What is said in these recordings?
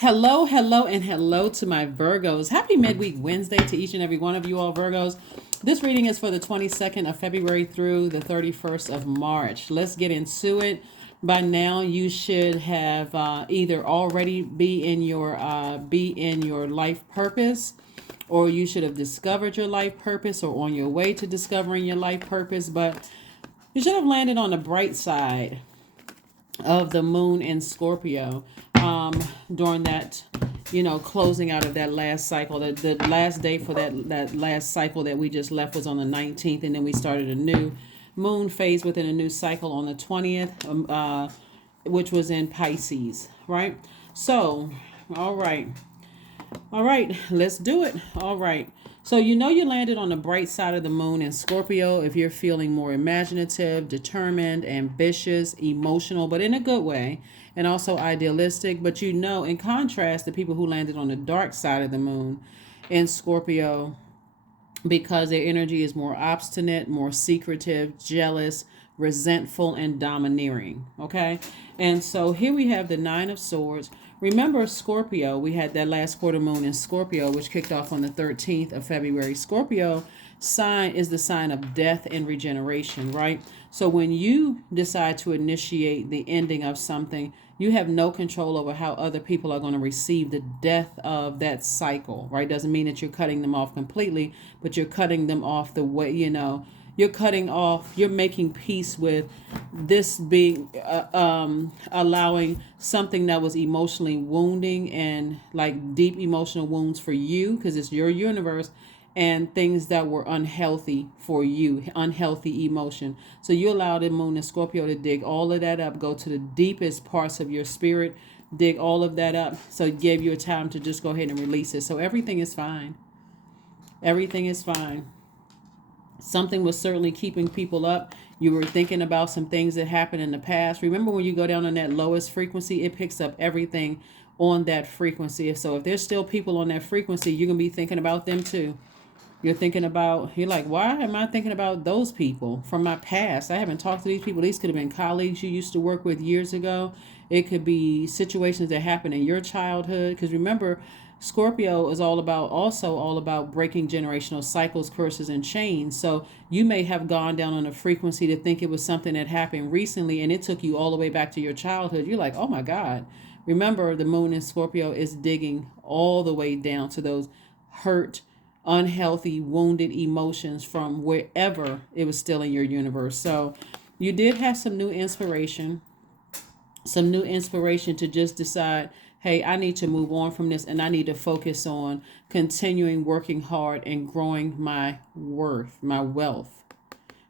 Hello, hello, and hello to my Virgos. Happy midweek Wednesday to each and every one of you all Virgos. This reading is for the 22nd of February through the 31st of March. Let's get into it. By now, you should have either already be in your life purpose, or you should have discovered your life purpose, or on your way to discovering your life purpose. But you should have landed on the bright side of the moon in Scorpio during that, closing out of that last cycle. The last day for that last cycle that we just left was on the 19th, and then we started a new moon phase within a new cycle on the 20th, which was in Pisces, right? So, all right. All right, let's do it. All right. So you landed on the bright side of the moon in Scorpio if you're feeling more imaginative, determined, ambitious, emotional, but in a good way, and also idealistic. But in contrast, the people who landed on the dark side of the moon in Scorpio, because their energy is more obstinate, more secretive, jealous, resentful, and domineering. Okay. And so here we have the Nine of Swords. Remember Scorpio, we had that last quarter moon in Scorpio, which kicked off on the 13th of February. Scorpio sign is the sign of death and regeneration, right? So when you decide to initiate the ending of something, you have no control over how other people are going to receive the death of that cycle, right? Doesn't mean that you're cutting them off completely, but you're cutting them off the way, you're making peace with this being, allowing something that was emotionally wounding and like deep emotional wounds for you, because it's your universe, and things that were unhealthy for you, unhealthy emotion. So you allow the moon and Scorpio to dig all of that up, go to the deepest parts of your spirit, dig all of that up. So it gave you a time to just go ahead and release it. So everything is fine. Everything is fine. Something was certainly keeping people up. You were thinking about some things that happened in the past. Remember, when you go down on that lowest frequency, it picks up everything on that frequency. So if there's still people on that frequency, you're going to be thinking about them too. You're like, why am I thinking about those people from my past? I haven't talked to these people. These could have been colleagues you used to work with years ago. It could be situations that happened in your childhood. Because remember, Scorpio is all about breaking generational cycles, curses, and chains. So you may have gone down on a frequency to think it was something that happened recently, and it took you all the way back to your childhood. You're like, oh my God. Remember, the moon in Scorpio is digging all the way down to those hurt, unhealthy, wounded emotions from wherever it was still in your universe. So you did have some new inspiration to just decide, hey, I need to move on from this, and I need to focus on continuing working hard and growing my wealth,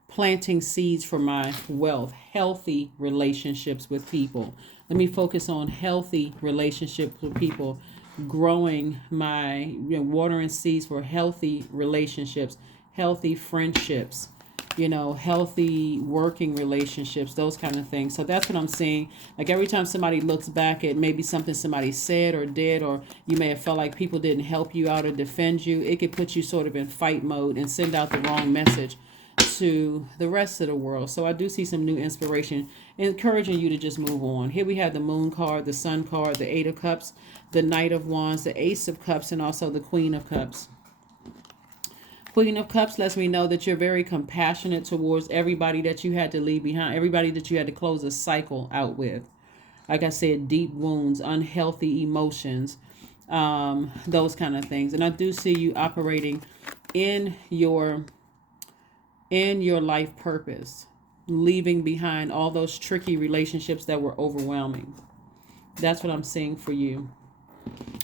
planting seeds for my wealth, healthy relationships with people. Let me focus on healthy relationships with people, growing my, watering seeds for healthy relationships, healthy friendships, healthy working relationships, those kind of things. So that's what I'm seeing. Like every time somebody looks back at maybe something somebody said or did, or you may have felt like people didn't help you out or defend you, it could put you sort of in fight mode and send out the wrong message to the rest of the world. So I do see some new inspiration encouraging you to just move on. Here we have the moon card, the sun card, the 8 of cups, the knight of wands, the ace of cups, and also the queen of cups. Queen of Cups lets me know that you're very compassionate towards everybody that you had to leave behind, everybody that you had to close a cycle out with. Like I said, deep wounds, unhealthy emotions, those kind of things. And I do see you operating in your life purpose, leaving behind all those tricky relationships that were overwhelming. That's what I'm seeing for you.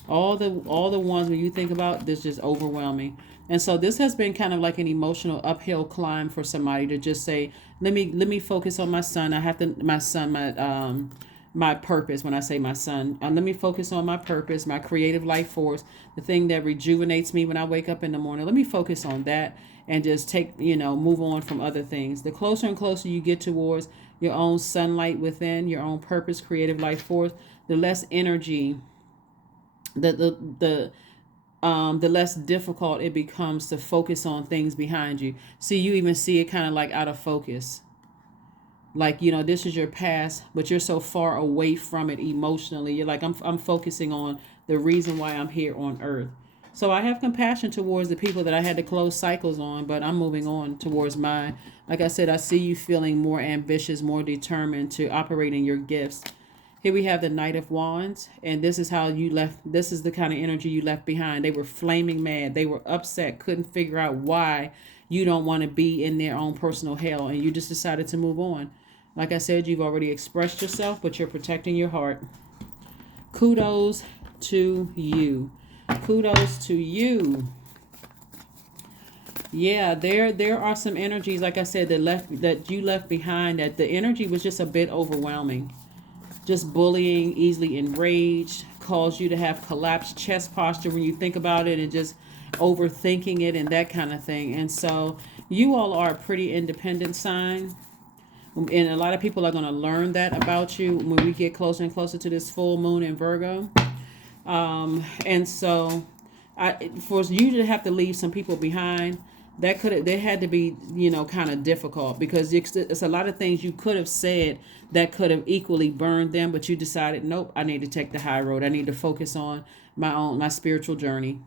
All the ones when you think about this, just overwhelming. And so this has been kind of like an emotional uphill climb for somebody to just say, let me focus on my son. My purpose. When I say my son, let me focus on my purpose, my creative life force, the thing that rejuvenates me when I wake up in the morning. Let me focus on that and just move on from other things. The closer and closer you get towards your own sunlight within, your own purpose, creative life force, the less energy, the less difficult it becomes to focus on things behind you. See, you even see it kind of like out of focus. Like, this is your past, but you're so far away from it emotionally. You're like, I'm focusing on the reason why I'm here on earth. So I have compassion towards the people that I had to close cycles on, but I'm moving on towards mine. Like I said, I see you feeling more ambitious, more determined to operate in your gifts. Here we have the Knight of Wands, and this is how you left. This is the kind of energy you left behind. They were flaming mad. They were upset, couldn't figure out why you don't want to be in their own personal hell, and you just decided to move on. Like I said, you've already expressed yourself, but you're protecting your heart. Kudos to you. Kudos to you. Yeah, there are some energies, like I said, that you left behind, that the energy was just a bit overwhelming. Just bullying, easily enraged, caused you to have collapsed chest posture when you think about it, and just overthinking it and that kind of thing. And so you all are a pretty independent sign. And a lot of people are going to learn that about you when we get closer and closer to this full moon in Virgo. And so for you to have to leave some people behind, they had to be, kind of difficult, because it's a lot of things you could have said that could have equally burned them, but you decided, nope, I need to take the high road. I need to focus on my spiritual journey.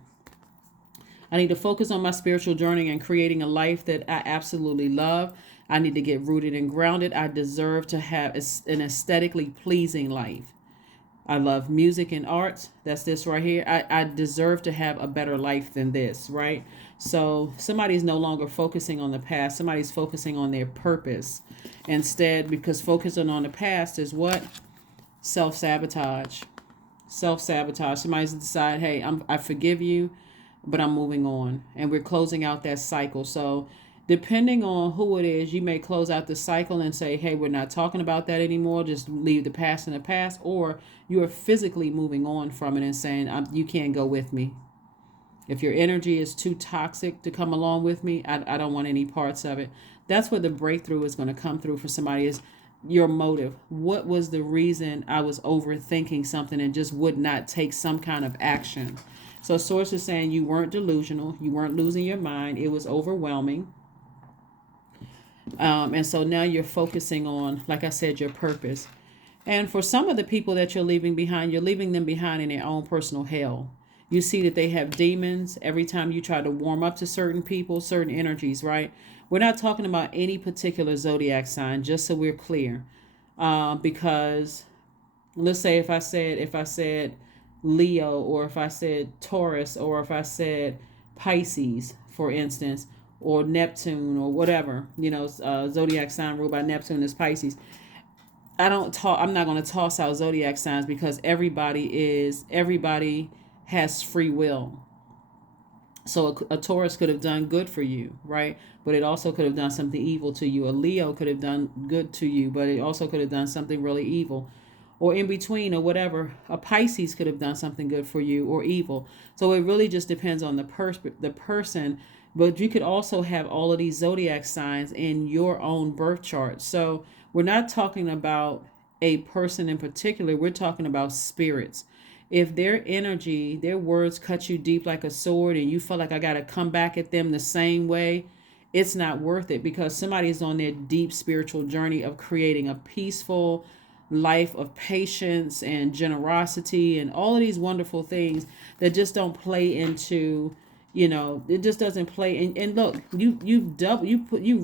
I need to focus on my spiritual journey and creating a life that I absolutely love. I need to get rooted and grounded. I deserve to have an aesthetically pleasing life. I love music and arts. That's this right here. I deserve to have a better life than this, right? So somebody's no longer focusing on the past. Somebody's focusing on their purpose instead, because focusing on the past is what? Self-sabotage. Self-sabotage. Somebody's decided, hey, I forgive you, but I'm moving on. And we're closing out that cycle. So depending on who it is, you may close out the cycle and say, hey, we're not talking about that anymore. Just leave the past in the past. Or you are physically moving on from it and saying, you can't go with me. If your energy is too toxic to come along with me, I don't want any parts of it. That's where the breakthrough is going to come through for somebody, is your motive. What was the reason I was overthinking something and just would not take some kind of action? So Source is saying you weren't delusional. You weren't losing your mind. It was overwhelming. And so now you're focusing on, like I said, your purpose. And for some of the people that you're leaving behind, you're leaving them behind in their own personal hell. You see that they have demons every time you try to warm up to certain people, certain energies, right? We're not talking about any particular zodiac sign, just so we're clear. Because let's say if I said Leo, or if I said Taurus, or if I said Pisces, for instance, or Neptune, or whatever, zodiac sign ruled by Neptune is Pisces. I'm not going to toss out zodiac signs, because everybody has free will. So a Taurus could have done good for you, right? But it also could have done something evil to you. A Leo could have done good to you, but it also could have done something really evil. Or in between, or whatever. A Pisces could have done something good for you or evil. So it really just depends on the person. But you could also have all of these zodiac signs in your own birth chart. So we're not talking about a person in particular. We're talking about spirits. If their energy, their words cut you deep like a sword, and you feel like I got to come back at them the same way, it's not worth it, because somebody's on their deep spiritual journey of creating a peaceful life of patience and generosity and all of these wonderful things that just don't play into, it just doesn't play. And look, you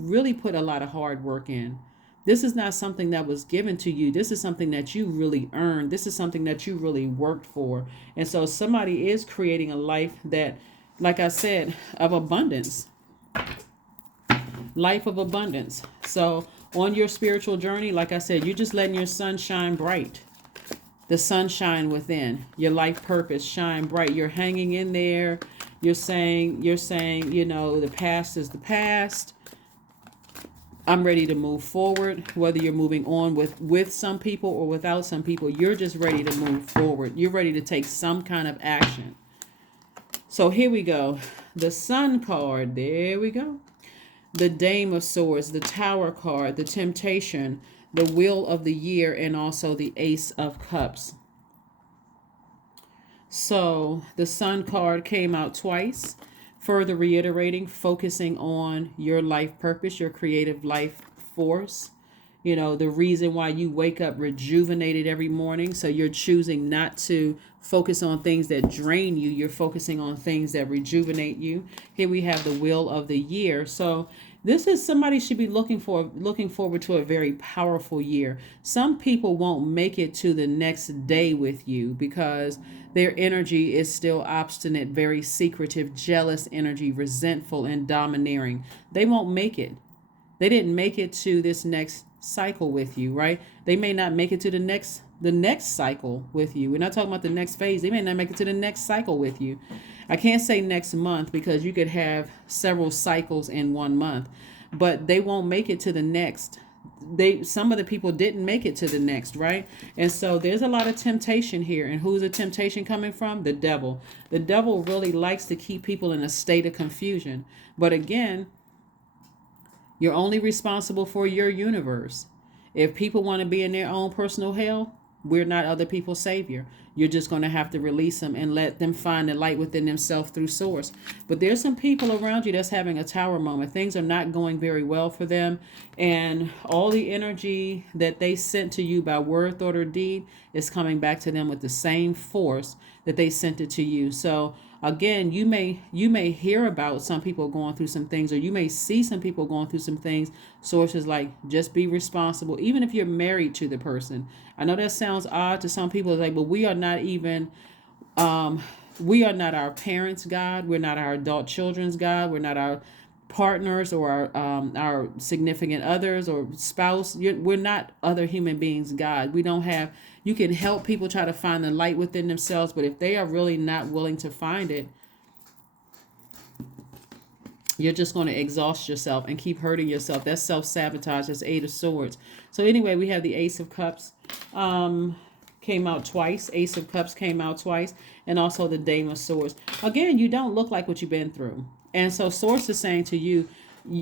really put a lot of hard work in. This is not something that was given to you. This is something that you really earned. This is something that you really worked for. And so somebody is creating a life that, like I said, of abundance. Life of abundance. So on your spiritual journey, like I said, you're just letting your sun shine bright. The sunshine within. Your life purpose shine bright. You're hanging in there. You're saying, the past is the past. I'm ready to move forward. Whether you're moving on with some people or without some people, you're just ready to move forward. You're ready to take some kind of action. So here we go. The Sun card. There we go. The Dame of Swords, the Tower card, the Temptation, the Wheel of the Year, and also the Ace of Cups. So the Sun card came out twice. Further reiterating, focusing on your life purpose, your creative life force, the reason why you wake up rejuvenated every morning. So you're choosing not to focus on things that drain you. You're focusing on things that rejuvenate you. Here we have the wheel of the year. So this is somebody should be looking forward to a very powerful year. Some people won't make it to the next day with you because their energy is still obstinate, very secretive, jealous energy, resentful, and domineering. They won't make it. They didn't make it to this next cycle with you, right? They may not make it to the next cycle with you. We're not talking about the next phase. They may not make it to the next cycle with you. I can't say next month because you could have several cycles in 1 month, but they won't make it to the next. Some of the people didn't make it to the next, right? And so there's a lot of temptation here. And who's the temptation coming from? The devil. The devil really likes to keep people in a state of confusion. But again, you're only responsible for your universe. If people want to be in their own personal hell, we're not other people's savior. You're just going to have to release them and let them find the light within themselves through source. But there's some people around you that's having a tower moment. Things are not going very well for them. And all the energy that they sent to you by word, thought, or deed is coming back to them with the same force that they sent it to you. So again, you may hear about some people going through some things, or you may see some people going through some things. Sources like, just be responsible, even if you're married to the person. I know that sounds odd to some people, like, but we are not our parents' God. We're not our adult children's God. We're not our partners or our significant others or spouse. We're not other human beings God. We don't have. You can help people try to find the light within themselves, but if they are really not willing to find it, you're just going to exhaust yourself and keep hurting yourself. That's self-sabotage. That's 8 of Swords. So anyway, we have the Ace of Cups came out twice. Ace of Cups came out twice. And also the Dame of Swords. Again, you don't look like what you've been through. And so Source is saying to you,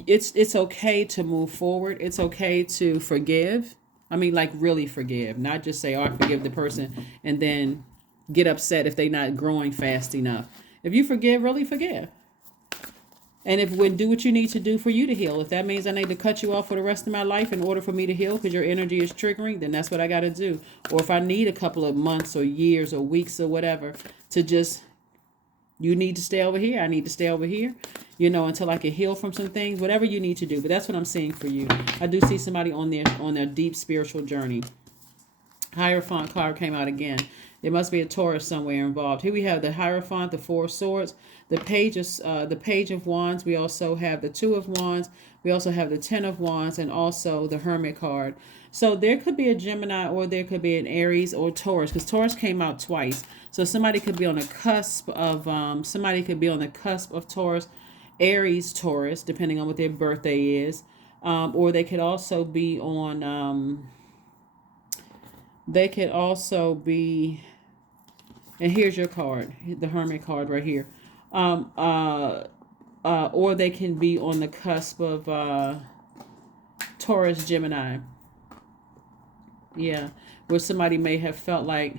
it's okay to move forward. It's okay to forgive. I mean, like, really forgive. Not just say, oh, I forgive the person, and then get upset if they're not growing fast enough. If you forgive, really forgive. And do what you need to do for you to heal. If that means I need to cut you off for the rest of my life in order for me to heal because your energy is triggering, then that's what I got to do. Or if I need a couple of months or years or weeks or whatever to just, you need to stay over here, I need to stay over here, until I can heal from some things, whatever you need to do. But that's what I'm seeing for you. I do see somebody on their deep spiritual journey. Hierophant card came out again. There must be a Taurus somewhere involved. Here we have the Hierophant, the Four of Swords, the Page of Wands. We also have the Two of Wands. We also have the Ten of Wands, and also the Hermit card. So there could be a Gemini, or there could be an Aries or Taurus, because Taurus came out twice. So somebody could be on the cusp of Taurus, Aries, Taurus, depending on what their birthday is, or they could also be on. They could also be, and here's your card, the Hermit card right here. Or they can be on the cusp of Taurus, Gemini. Yeah, where somebody may have felt like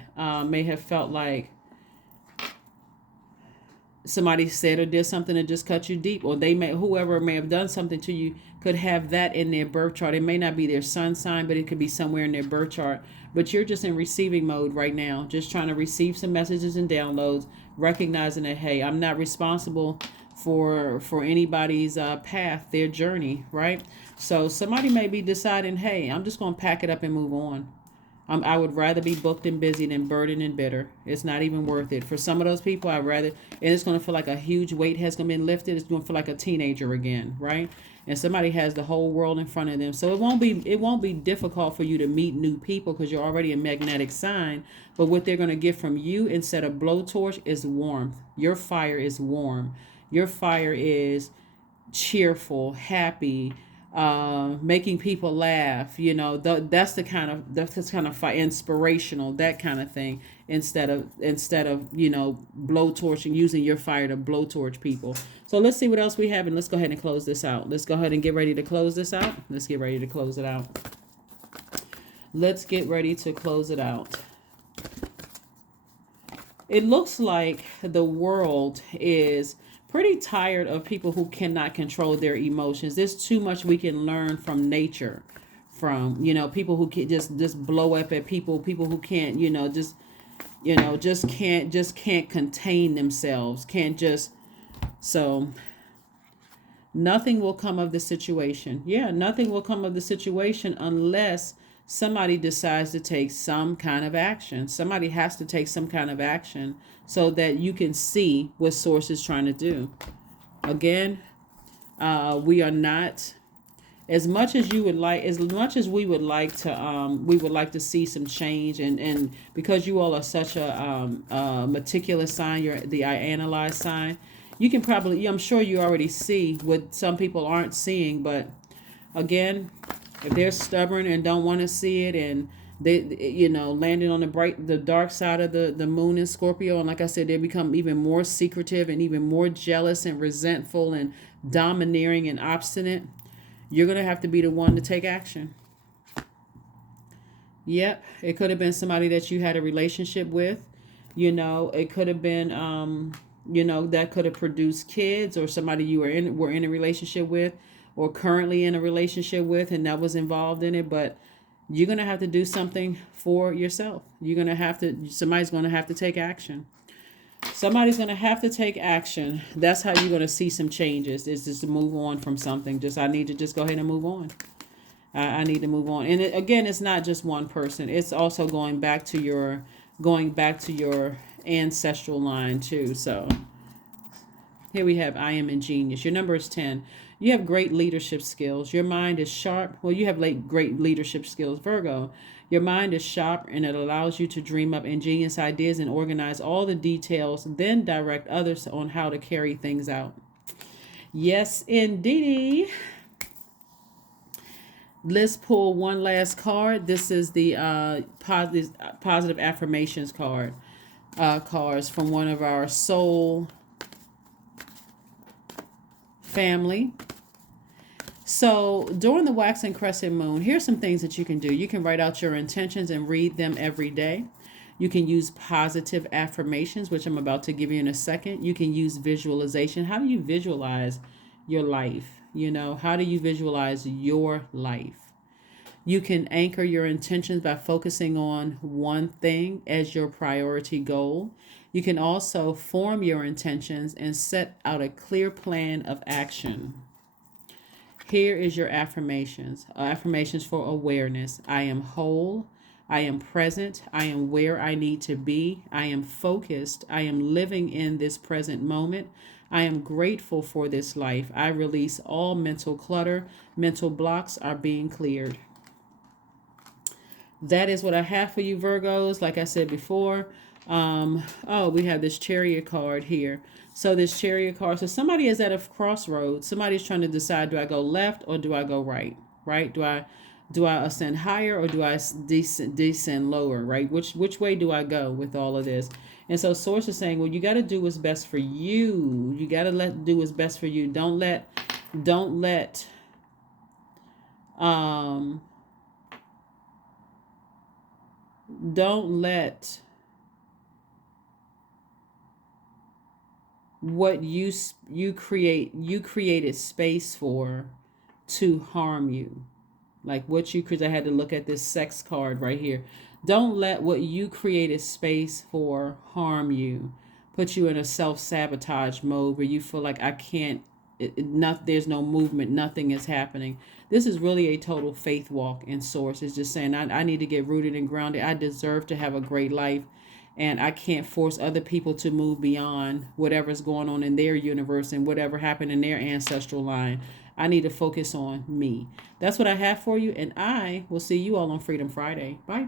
somebody said or did something that just cut you deep, or whoever may have done something to you could have that in their birth chart. It may not be their sun sign, but it could be somewhere in their birth chart. But you're just in receiving mode right now, just trying to receive some messages and downloads, recognizing that, hey, I'm not responsible for anybody's path, their journey, right? So somebody may be deciding, hey, I'm just going to pack it up and move on. I would rather be booked and busy than burdened and bitter. It's not even worth it. For some of those people, and it's going to feel like a huge weight has been lifted. It's going to feel like a teenager again, right? And somebody has the whole world in front of them. So it won't be difficult for you to meet new people because you're already a magnetic sign. But what they're going to get from you instead of blowtorch is warmth. Your fire is warm. Your fire is cheerful, happy, making people laugh, that's the kind of fire, inspirational, that kind of thing, instead of blowtorching, using your fire to blowtorch people. So let's see what else we have, and let's go ahead and close this out. Let's go ahead and get ready to close this out. Let's get ready to close it out. Let's get ready to close it out. It looks like the world is pretty tired of people who cannot control their emotions. There's too much we can learn from nature, from. People who can just blow up at people who can't, just can't contain themselves, can't just. So nothing will come of the situation. Yeah, nothing will come of the situation unless somebody decides to take some kind of action. Somebody has to take some kind of action so that you can see what source is trying to do. Again, we are not, as much as we would like to see some change, and because you all are such a meticulous sign, you're the I analyze sign. You can probably, I'm sure you already see what some people aren't seeing, but again, if they're stubborn and don't want to see it, and they, landing on the dark side of the moon in Scorpio, and like I said, they become even more secretive and even more jealous and resentful and domineering and obstinate. You're going to have to be the one to take action. Yep, it could have been somebody that you had a relationship with. It could have been, that could have produced kids, or somebody you were in a relationship with, or currently in a relationship with, and that was involved in it. But you're going to have to do something for yourself. Somebody's going to have to take action. Somebody's going to have to take action. That's how you're going to see some changes, is just to move on from something. I need to just go ahead and move on. I need to move on. And again, it's not just one person. It's also going back to your ancestral line too. So here we have I am ingenious. Your number is 10. You have great leadership skills. Your mind is sharp. Well, you have great leadership skills, Virgo. Your mind is sharp, and it allows you to dream up ingenious ideas and organize all the details, then direct others on how to carry things out. Yes, indeedy. Let's pull one last card. This is the positive affirmations cards from one of our soul family. So during the waxing crescent moon, here's some things that you can do. You can write out your intentions and read them every day. You can use positive affirmations, which I'm about to give you in a second. You can use visualization. How do you visualize your life? How do you visualize your life? You can anchor your intentions by focusing on one thing as your priority goal. You can also form your intentions and set out a clear plan of action. Here is your affirmations. Affirmations for awareness. I am whole. I am present. I am where I need to be. I am focused. I am living in this present moment. I am grateful for this life. I release all mental clutter. Mental blocks are being cleared. That is what I have for you, Virgos. Like I said before, we have this Chariot card here. So this Chariot card, so somebody is at a crossroads. Somebody's trying to decide, do I go left or do I go right? Right? Do I ascend higher or do I descend lower? Right? Which way do I go with all of this? And so Source is saying, well, you got to do what's best for you. You got to do what's best for you. Don't let what you created space for to harm you. Like what you, because I had to look at this sex card right here. Don't let what you created space for harm you, put you in a self-sabotage mode where you feel like I can't, there's no movement, nothing is happening. This is really a total faith walk in Source. It's just saying I need to get rooted and grounded. I deserve to have a great life. And I can't force other people to move beyond whatever's going on in their universe and whatever happened in their ancestral line. I need to focus on me. That's what I have for you. And I will see you all on Freedom Friday. Bye.